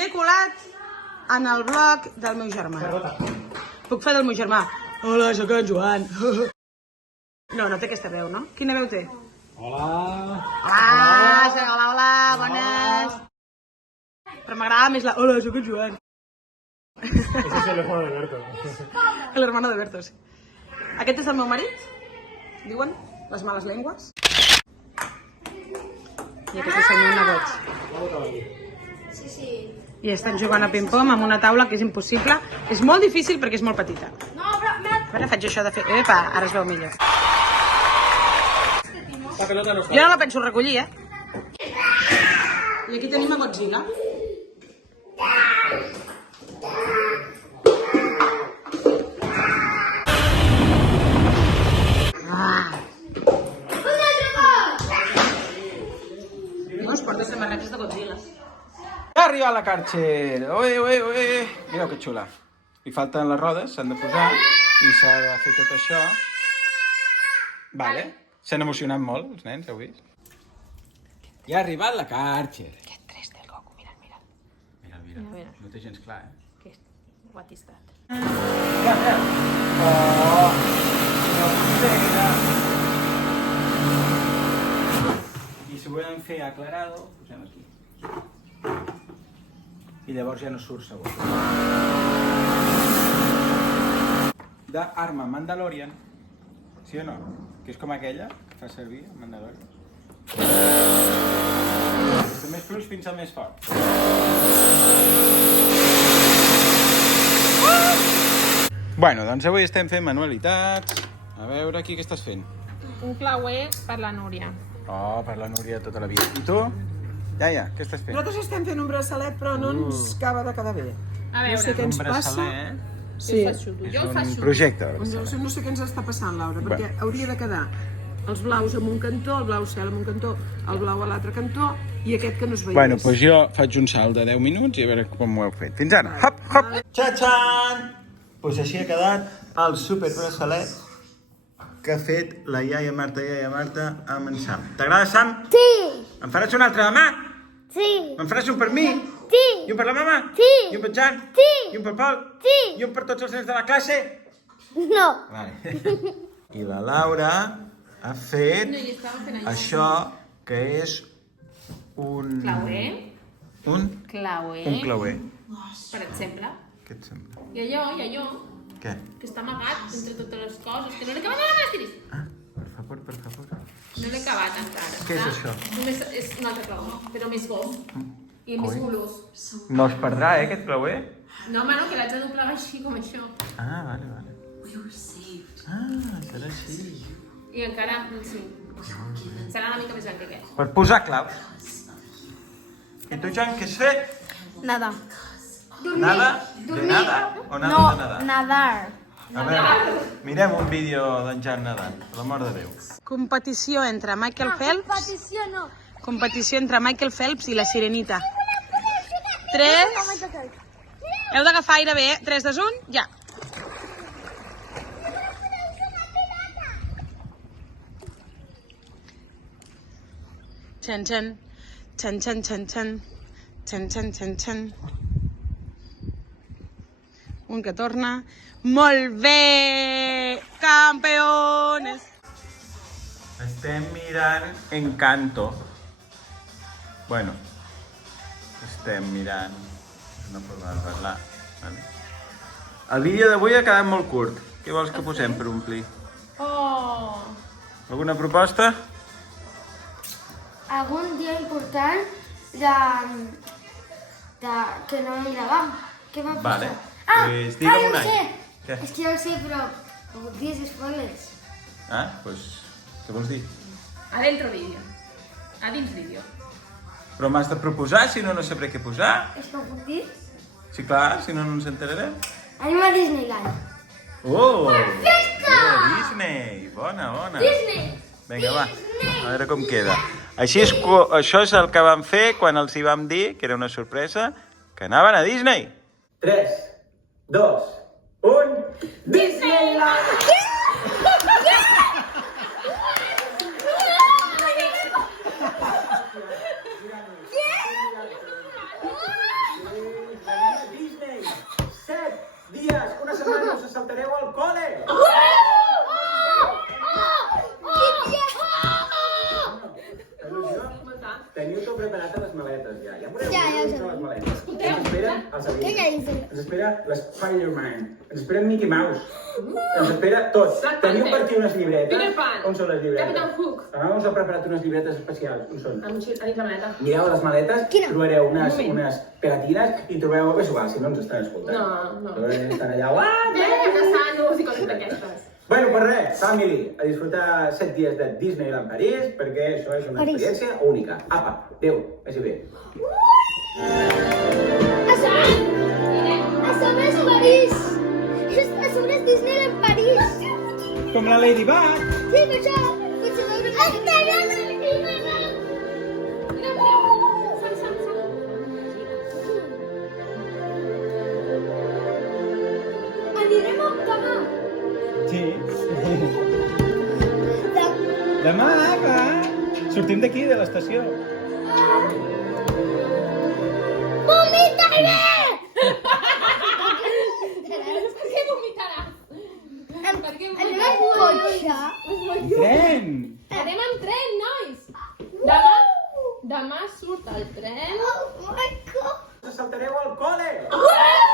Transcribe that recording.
M'he colat en el blog del meu germà. Puc fer del meu germà. Hola, sóc en Joan. No, no té aquesta veu, no? Quina veu té? Hola. Hola, bones. Però m'agrada més la... Hola, sóc en Joan. Ese es el hermano de Berto. L'hermano de Berto, sí. Aquest és el meu marit, diuen les males llengües. I aquest és el meu nebot. I estan jugant a ping-pong amb una taula que és impossible. És molt difícil perquè és molt petita. Ara faig això de fer... Epa, ara es veu millor. Jo no la penso recollir, I aquí tenim a Godzilla. No es porta samarretes de Godzilla. Ja ha arribat la Karcher! Oe, oe, oe! Mireu que xula. Li falten les rodes, s'han de posar i s'ha de fer tot això. Vale. S'han emocionat molt, els nens, heu vist? Ja ha arribat la Karcher. Aquest 3 del Goku, mira. Mira. No té gens clar, Que what is that? Mira. Oh! No pudera. I si ho volem fer aclarado, posem aquí. I llavors ja no surt segur. D'arma Mandalorian, sí o no? Que és com aquella que fa servir el Mandalorian. El més fluix fins al més fort. Bueno, doncs avui estem fent manualitats. A veure, aquí què estàs fent? Un clauer per la Núria. Oh, per la Núria tota la vida. I tu? Ja, què estàs fent? Nosaltres estem fent un braçalet, però no ens acaba de quedar bé. A veure, No sé què ens passa. Sí. És un projecte. No sé què ens està passant, Laura, perquè hauria de quedar els blaus en un cantó, el blau cel en un cantó, el blau a l'altre cantó i aquest que no es veia. Bueno, doncs jo faig un salt de 10 minuts i a veure com ho heu fet. Fins ara. Hop, hop. Txa-txan! Doncs així ha quedat el superbraçalet que ha fet la iaia Marta amb en Sam. T'agrada, Sam? Sí, Em faràs un altre demà? sí, Em faràs un per mi? sí, I un per la mama? Sí. I un per Jan? Sí. I un per Pol? Sí. I un per tots els nens de la classe? no. Vale. I la Laura ha fet això que és un... clauer, Un clauer, clauer. per exemple. Què et sembla? I allò, Què? que està amagat entre totes les coses, que no l'he acabat, no me l'estiris. Ah, per favor. No l'he acabat encara. Què és això? Només és un altre clauer, però més gos. I més golós. No es perdrà, aquest clauer? No, home, no, que l'haig de doblegar així, com això. Ah, vale. Ah, serà així. I encara, sí. Serà una mica més gran que aquest. Per posar claus. I tu, Jan, què has fet? Nada. Nada? De nada? O nada No, de nada? nadar. A veure, mirem un vídeo d'en Jan nedant, per l'amor de Déu. Competició entre Michael Phelps. Competició no. Competició entre Michael Phelps i la Sirenita. 3. Heu d'agafar aire bé. 3, 2, 1, ja. Xan, xan. Xan, xan, xan, xan. Xan, xan, xan, xan. Un que torna. Molt bé! Campeones! Estem mirant Encanto. Bueno, estem mirant una forma de parlar. Vale. El vídeo d'avui ha quedat molt curt. Què vols que posem per omplir? Oh! Alguna proposta? Algun dia important que no vam gravar. Què va passar? Vale. Pues digue'm ja un ho any. sé. Què? És que ja ho sé, però no puc dir spoilers. Ah, doncs què vols dir? Adentro vídeo. A dins vídeo. Però m'has de proposar, si no, no sabré què posar. És que ho puc dir? Sí, clar, si no, no ens enterarem. Anem a Disneyland. Oh! Perfecte! Disney! Bona. Disney! Vinga, va, a veure com queda. Això és el que vam fer quan els hi vam dir, que era una sorpresa, que anaven a Disney. 3, 2, 1... Disneyland! les maletes. Ens esperen els Què hi ha Avengers. dins? Ens espera l'Spider-Man. Ens espera Mickey Mouse. Ens espera tot. Teniu per aquí unes llibretes. Peter Pan. On són les llibretes? Capitán Hook. La mama us ha preparat unes llibretes especials. On són? A dins la maleta. Mireu a les maletes, Quina? trobareu Un moment. unes pegatines i trobeu... És igual, si no ens estan escoltant. No. Estan allà... Uah! Caçant-nos i coses d'aquestes. Bueno, pues res, family, a disfrutar 7 dies de Disneyland París, perquè això és una París. experiència única. Apa, adéu, vagi bé. A sobre és París! A sobre és Disneyland París! Com la Ladybug. Sí, per això! Potser veure una... Anirem a demà! Sí. De... Demà, clar. Sortim d'aquí, de l'estació. Vomitaré! Què vomitaràs? Anem en cotxe? Tren! Anem amb tren, nois! Demà surt el tren. Oh my God! Saltareu al col·le! Uau!